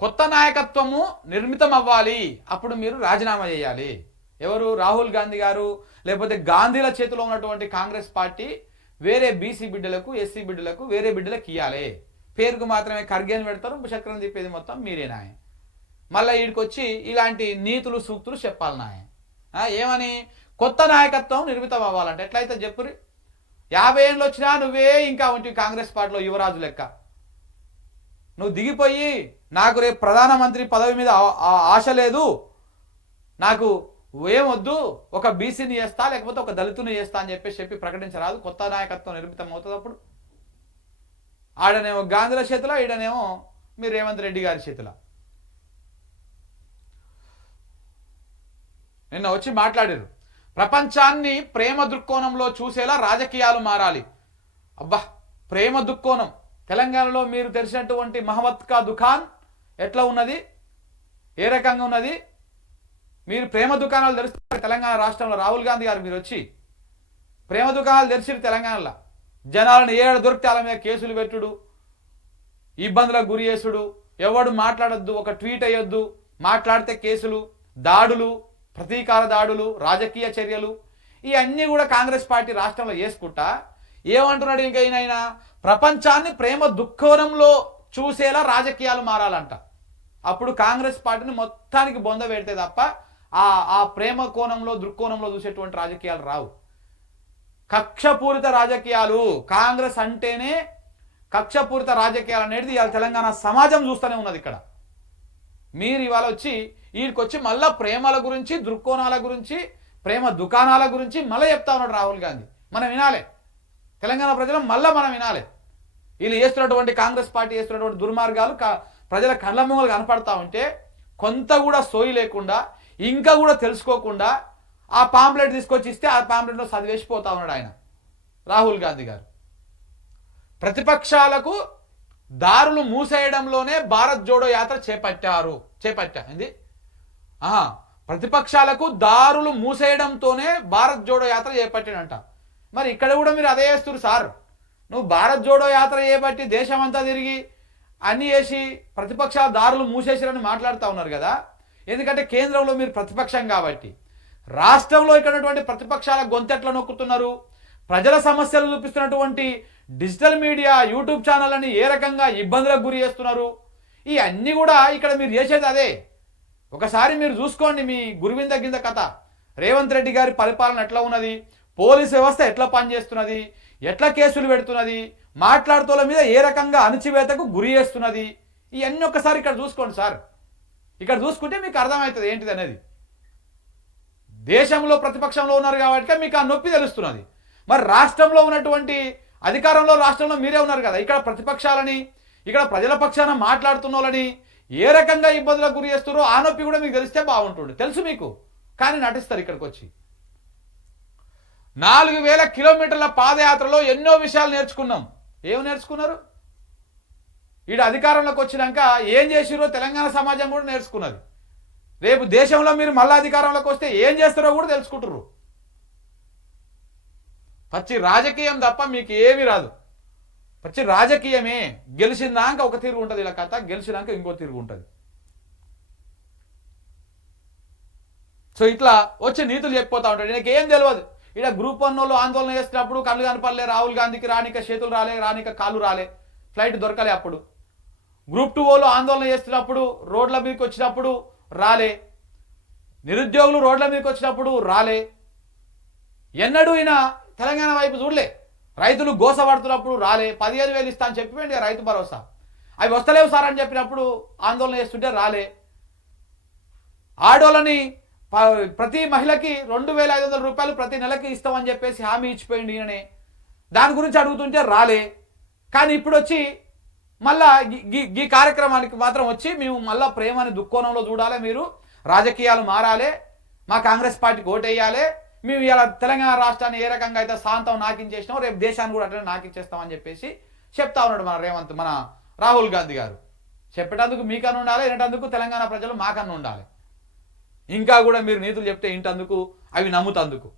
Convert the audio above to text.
కొత్త నాయకత్వము నిర్మితం అవ్వాలి, అప్పుడు మీరు రాజీనామా చేయాలి. ఎవరు? రాహుల్ గాంధీ గారు, లేకపోతే గాంధీల చేతిలో ఉన్నటువంటి కాంగ్రెస్ పార్టీ వేరే బీసీ బిడ్డలకు, ఎస్సీ బిడ్డలకు, వేరే బిడ్డలకు ఇవ్వాలి. పేరుకు మాత్రమే ఖర్గేని పెడతారు, చక్రం తిప్పేది మొత్తం మీరేనా. మళ్ళీ వీడికొచ్చి ఇలాంటి నీతులు సూక్తులు చెప్పాలి నాయ. ఏమని? కొత్త నాయకత్వం నిర్మితం అవ్వాలంటే ఎట్లయితే చెప్పురి. 50 ఏళ్ళు వచ్చినా నువ్వే ఇంకా ఉంటే కాంగ్రెస్ పార్టీలో యువరాజు లెక్క. నువ్వు దిగిపోయి నాకు రేపు ప్రధానమంత్రి పదవి మీద ఆశ లేదు, నాకు ఏమొద్దు, ఒక బీసీని చేస్తా లేకపోతే ఒక దళితుని చేస్తా అని చెప్పి ప్రకటించరాదు. కొత్త నాయకత్వం నిర్మితం అవుతుంది. అప్పుడు ఆడనేమో గాంధీల చేతిలో, ఈడనేమో మీరు రేవంత్ రెడ్డి గారి చేతిలో. నిన్న వచ్చి మాట్లాడారు, ప్రపంచాన్ని ప్రేమ దృక్కోణంలో చూసేలా రాజకీయాలు మారాలి. అబ్బా, ప్రేమ దృక్కోణం. తెలంగాణలో మీరు తెరిచినటువంటి మహమ్మద్ కా దుకాన్ ఎట్లా ఉన్నది, ఏ రకంగా ఉన్నది? మీరు ప్రేమ దుకాణాలు తెరుస్తారు తెలంగాణ రాష్ట్రంలో. రాహుల్ గాంధీ గారు మీరు వచ్చి ప్రేమ దుకాణాలు తెరిచిరు తెలంగాణలో. జనాలను ఏడు దొరికితే వాళ్ళ మీద కేసులు పెట్టుడు, ఇబ్బందులకు గురి చేసుడు, ఎవడు మాట్లాడొద్దు, ఒక ట్వీట్ అయ్యొద్దు, మాట్లాడితే కేసులు, దాడులు, ప్రతీకార దాడులు, రాజకీయ చర్యలు, ఇవన్నీ కూడా కాంగ్రెస్ పార్టీ రాష్ట్రంలో చేసుకుంటా ఏమంటున్నాడు? ఇంకా ఈయన ప్రపంచాన్ని ప్రేమ దుఃఖోణంలో చూసేలా రాజకీయాలు మారాలంట. అప్పుడు కాంగ్రెస్ పార్టీని మొత్తానికి బొంద పెడితే తప్ప ఆ ప్రేమ కోణంలో దృక్కోణంలో చూసేటువంటి రాజకీయాలు రావు. కక్షపూరిత రాజకీయాలు, కాంగ్రెస్ అంటేనే కక్షపూరిత రాజకీయాలు అనేది ఇవాళ తెలంగాణ సమాజం చూస్తూనే ఉన్నది. ఇక్కడ మీరు ఇవాళ వచ్చి వీడికొచ్చి మళ్ళా ప్రేమల గురించి, దృక్కోణాల గురించి, ప్రేమ దుకాణాల గురించి మళ్ళీ చెప్తా ఉన్నాడు రాహుల్ గాంధీ. మనం వినాలి, తెలంగాణ ప్రజలు మళ్ళీ మనం వినాలి. వీళ్ళు చేస్తున్నటువంటి కాంగ్రెస్ పార్టీ చేస్తున్నటువంటి దుర్మార్గాలు ప్రజల కళ్ళ ముంగలు కనపడతా ఉంటే కొంత కూడా సోయి లేకుండా, ఇంకా కూడా తెలుసుకోకుండా ఆ పాంప్లెట్ తీసుకొచ్చి ఇస్తే ఆ పాంప్లెట్లో చదివేసిపోతా ఉన్నాడు ఆయన రాహుల్ గాంధీ గారు. ప్రతిపక్షాలకు దారులు మూసేయడంలోనే భారత్ జోడో యాత్ర చేపట్టింది. ప్రతిపక్షాలకు దారులు మూసేయడంతోనే భారత్ జోడో యాత్ర చేపట్టినంట. మరి ఇక్కడ కూడా మీరు అదే చేస్తున్నారు సార్. నువ్వు భారత్ జోడో యాత్ర చేపట్టి దేశమంతా తిరిగి అన్ని చేసి ప్రతిపక్షాల దారులు మూసేసారని మాట్లాడుతూ ఉన్నారు కదా. ఎందుకంటే కేంద్రంలో మీరు ప్రతిపక్షం కాబట్టి, రాష్ట్రంలో ఇక్కడ ఉన్నటువంటి ప్రతిపక్షాల గొంతెట్లా నొక్కుతున్నారు, ప్రజల సమస్యలు చూపిస్తున్నటువంటి డిజిటల్ మీడియా, యూట్యూబ్ ఛానళ్ళని ఏ రకంగా ఇబ్బందులకు గురి చేస్తున్నారు, ఇవన్నీ కూడా ఇక్కడ మీరు చేసేది అదే. ఒకసారి మీరు చూసుకోండి మీ గురువింద గింద కథ. రేవంత్ రెడ్డి గారి పరిపాలన ఎట్లా ఉన్నది, పోలీస్ వ్యవస్థ ఎట్లా పనిచేస్తున్నది, ఎట్లా కేసులు పెడుతున్నది, మాట్లాడుతోల మీద ఏ రకంగా అణచివేతకు గురి చేస్తున్నది, ఇవన్నీ ఒక్కసారి ఇక్కడ చూసుకోండి సార్. ఇక్కడ చూసుకుంటే మీకు అర్థమవుతుంది ఏంటిది అనేది. దేశంలో ప్రతిపక్షంలో ఉన్నారు కాబట్టి మీకు ఆ నొప్పి తెలుస్తున్నది. మరి రాష్ట్రంలో ఉన్నటువంటి అధికారంలో రాష్ట్రంలో మీరే ఉన్నారు కదా. ఇక్కడ ప్రతిపక్షాలని, ఇక్కడ ప్రజల పక్షాన మాట్లాడుతున్న వాళ్ళని ఏ రకంగా ఇబ్బందులకు గురి చేస్తారో ఆ నొప్పి కూడా మీకు తెలిస్తే బాగుంటుంది. తెలుసు మీకు, కానీ నటిస్తారు ఇక్కడికి వచ్చి. 4000 కిలోమీటర్ల పాదయాత్రలో ఎన్నో విషయాలు నేర్చుకున్నాం. ఏమి నేర్చుకున్నారు? ఈడ అధికారంలోకి వచ్చినాక ఏం చేసిరో తెలంగాణ సమాజం కూడా నేర్చుకున్నది. రేపు దేశంలో మీరు మళ్ళీ అధికారంలోకి వస్తే ఏం చేస్తారో కూడా తెలుసుకుంటారు. పచ్చి రాజకీయం తప్ప మీకు ఏమీ రాదు. పచ్చి రాజకీయమే. గెలిచినాక ఒక తీరు ఉంటుంది ఇలా కథ, గెలిచినాక ఇంకో తీరు ఉంటుంది. సో ఇట్లా వచ్చి నీతులు చెప్పిపోతా ఉంటాడు. నీకు ఏం తెలియదు. ఇక్కడ గ్రూప్ 1 వాళ్ళు ఆందోళన చేసినప్పుడు కళ్ళు కనపడలే, రాహుల్ గాంధీకి రానిక చేతులు రాలే, రానిక కాళ్ళు రాలే, ఫ్లైట్ దొరకలే. అప్పుడు గ్రూప్ 2 వాళ్ళు ఆందోళన చేస్తున్నప్పుడు, రోడ్ల మీదకి వచ్చినప్పుడు రాలే, నిరుద్యోగులు రోడ్ల మీదకి వచ్చినప్పుడు రాలే, ఎన్నడూ ఈయన తెలంగాణ వైపు చూడలే. రైతులు గోసపడుతున్నప్పుడు రాలే, 15,000 ఇస్తా అని చెప్పిపోయింది రైతు భరోసా, అవి వస్తలేవు సార్ అని చెప్పినప్పుడు ఆందోళన చేస్తుంటే రాలే. ఆడోళ్ళని ప్రతి మహిళకి 2,500 రూపాయలు ప్రతి నెలకి ఇస్తామని చెప్పేసి హామీ ఇచ్చిపోయింది ఈయననే, దాని గురించి అడుగుతుంటే రాలే. కానీ ఇప్పుడు వచ్చి మళ్ళా ఈ కార్యక్రమానికి మాత్రం వచ్చి మేము మళ్ళా ప్రేమని దుఃఖోణంలో చూడాలి, మీరు రాజకీయాలు మారాలి, మా కాంగ్రెస్ పార్టీకి ఓటేయాలి, మేము ఇలా తెలంగాణ రాష్ట్రాన్ని ఏ రకంగా అయితే శాంతం నాకించేసినాం రేపు దేశాన్ని కూడా అట్లా నాకించేస్తామని చెప్పేసి చెప్తా ఉన్నాడు మన రాహుల్ గాంధీ గారు. చెప్పేటందుకు మీకన్నా ఉండాలి, వినేటందుకు తెలంగాణ ప్రజలు మాకన్నా ఉండాలి. ఇంకా కూడా మీరు నీతులు చెప్తే ఇంటందుకు, అవి నమ్ముతందుకు.